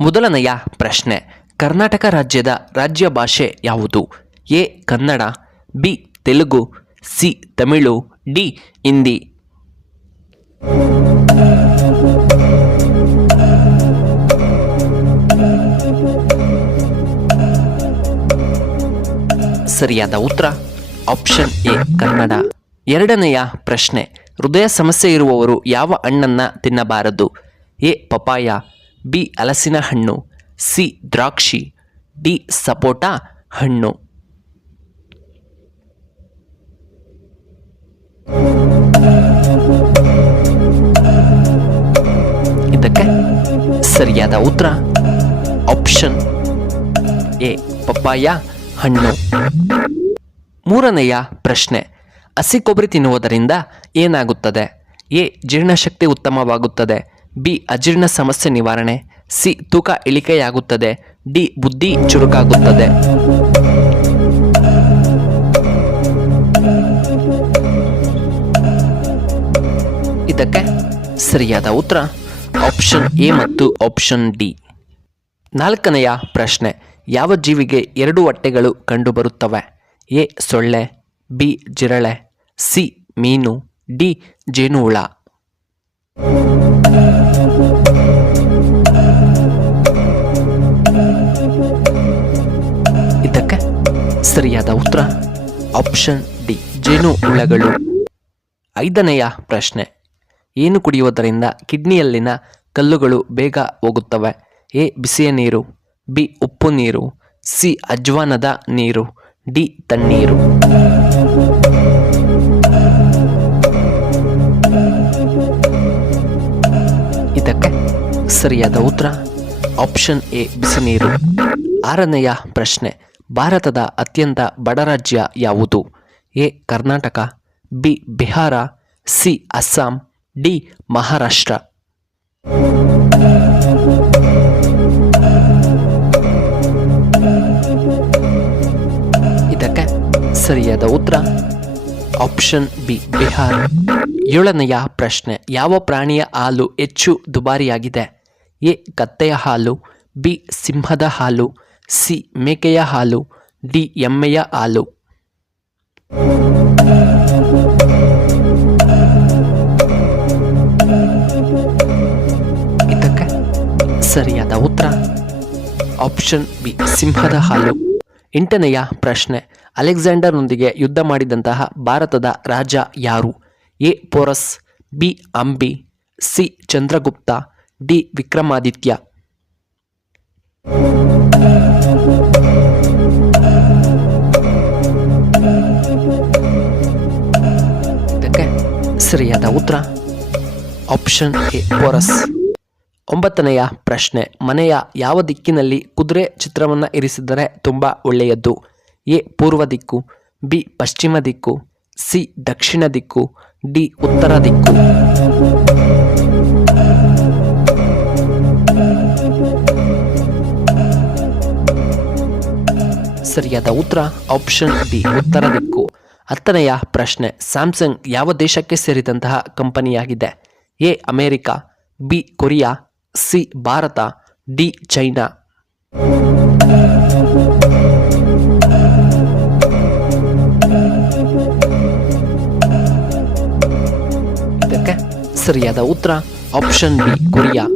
ಮೊದಲನೆಯ ಪ್ರಶ್ನೆ, ಕರ್ನಾಟಕ ರಾಜ್ಯದ ರಾಜ್ಯ ಭಾಷೆ ಯಾವುದು? A Kannada, B Telugu, C Tamil, D Hindi. ಸರಿಯಾದ ಉತ್ತರ ಆಪ್ಷನ್ ಎ ಕನ್ನಡ. ಎರಡನೆಯ ಪ್ರಶ್ನೆ, ಹೃದಯ ಸಮಸ್ಯೆ ಇರುವವರು ಯಾವ ಹಣ್ಣನ್ನು ತಿನ್ನಬಾರದು? ಎ ಪಪಾಯ, ಬಿ ಹಲಸಿನ ಹಣ್ಣು, ಸಿ ದ್ರಾಕ್ಷಿ, ಡಿ ಸಪೋಟ ಹಣ್ಣು. ಇದಕ್ಕೆ ಸರಿಯಾದ ಉತ್ತರ ಆಪ್ಷನ್ ಎ ಪಪ್ಪಾಯ ಹಣ್ಣು. ಮೂರನೆಯ ಪ್ರಶ್ನೆ, ಹಸಿ ಕೊಬ್ಬರಿ ತಿನ್ನುವುದರಿಂದ ಏನಾಗುತ್ತದೆ? ಎ ಜೀರ್ಣಶಕ್ತಿ ಉತ್ತಮವಾಗುತ್ತದೆ, ಬಿ ಅಜೀರ್ಣ ಸಮಸ್ಯೆ ನಿವಾರಣೆ, ಸಿ ತೂಕ ಇಳಿಕೆಯಾಗುತ್ತದೆ, ಡಿ ಬುದ್ಧಿ ಚುರುಕಾಗುತ್ತದೆ. ಇದಕ್ಕೆ ಸರಿಯಾದ ಉತ್ತರ ಆಪ್ಷನ್ ಎ ಮತ್ತು ಆಪ್ಷನ್ ಡಿ. ನಾಲ್ಕನೆಯ ಪ್ರಶ್ನೆ, ಯಾವ ಜೀವಿಗೆ ಎರಡು ಹೊಟ್ಟೆಗಳು ಕಂಡುಬರುತ್ತವೆ? ಎ ಸೊಳ್ಳೆ, ಬಿ ಜಿರಳೆ, ಸಿ ಮೀನು, ಡಿ ಜೇನುಹುಳ. ಇದಕ್ಕೆ ಸರಿಯಾದ ಉತ್ತರ ಆಪ್ಷನ್ ಡಿ ಜೇನುಹುಳಗಳು. ಐದನೆಯ ಪ್ರಶ್ನೆ, ಏನು ಕುಡಿಯುವುದರಿಂದ ಕಿಡ್ನಿಯಲ್ಲಿನ ಕಲ್ಲುಗಳು ಬೇಗ ಹೋಗುತ್ತವೆ? ಎ ಬಿಸಿಯ ನೀರು, ಬಿ ಉಪ್ಪು ನೀರು, ಸಿ ಅಜ್ವಾನದ ನೀರು, ಡಿ ತಣ್ಣೀರು. ಇದಕ್ಕೆ ಸರಿಯಾದ ಉತ್ತರ ಆಪ್ಷನ್ ಎ ಬಿಸಿ ನೀರು. ಆರನೆಯ ಪ್ರಶ್ನೆ, ಭಾರತದ ಅತ್ಯಂತ ಬಡ ರಾಜ್ಯ ಯಾವುದು? A Karnataka, B Bihar, C Assam, D Maharashtra. ಇದಕ್ಕೆ ಸರಿಯಾದ ಉತ್ತರ ಆಪ್ಷನ್ ಬಿ ಬಿಹಾರ. ಏಳನೆಯ ಪ್ರಶ್ನೆ, ಯಾವ ಪ್ರಾಣಿಯ ಹಾಲು ಹೆಚ್ಚು ದುಬಾರಿಯಾಗಿದೆ? ಎ ಕತ್ತೆಯ ಹಾಲು, ಬಿ ಸಿಂಹದ ಹಾಲು, ಸಿ ಮೇಕೆಯ ಹಾಲು, ಡಿ ಎಮ್ಮೆಯ ಹಾಲು. ಇದಕ್ಕೆ ಸರಿಯಾದ ಉತ್ತರ ಆಪ್ಷನ್ ಬಿ ಸಿಂಹದ ಹಾಲು. ಎಂಟನೆಯ ಪ್ರಶ್ನೆ, ಅಲೆಕ್ಸಾಂಡರ್ನೊಂದಿಗೆ ಯುದ್ಧ ಮಾಡಿದಂತಹ ಭಾರತದ ರಾಜ ಯಾರು? A Porus, B Ambi, C Chandragupta, D Vikramaditya. ಇದಕ್ಕೆ ಸರಿಯಾದ ಉತ್ತರ ಆಪ್ಷನ್ ಎ ಪೋರಸ್. ಒಂಬತ್ತನೆಯ ಪ್ರಶ್ನೆ, ಮನೆಯ ಯಾವ ದಿಕ್ಕಿನಲ್ಲಿ ಕುದುರೆ ಚಿತ್ರವನ್ನು ಇರಿಸಿದರೆ ತುಂಬ ಒಳ್ಳೆಯದು? ಎ ಪೂರ್ವ ದಿಕ್ಕು, ಬಿ ಪಶ್ಚಿಮ ದಿಕ್ಕು, ಸಿ ದಕ್ಷಿಣ ದಿಕ್ಕು, ಡಿ ಉತ್ತರ ದಿಕ್ಕು. ಸರಿಯಾದ ಉತ್ತರ ಆಪ್ಷನ್ ಡಿ ಉತ್ತರ ದಿಕ್ಕು. ಹತ್ತನೆಯ ಪ್ರಶ್ನೆ, ಸ್ಯಾಮ್ಸಂಗ್ ಯಾವ ದೇಶಕ್ಕೆ ಸೇರಿದಂತಹ ಕಂಪನಿಯಾಗಿದೆ? A America, B Korea, C Bharat, D China. ಇದಕ್ಕೆ ಸರಿಯಾದ ಉತ್ತರ ಆಪ್ಷನ್ ಬಿ ಕೊರಿಯಾ.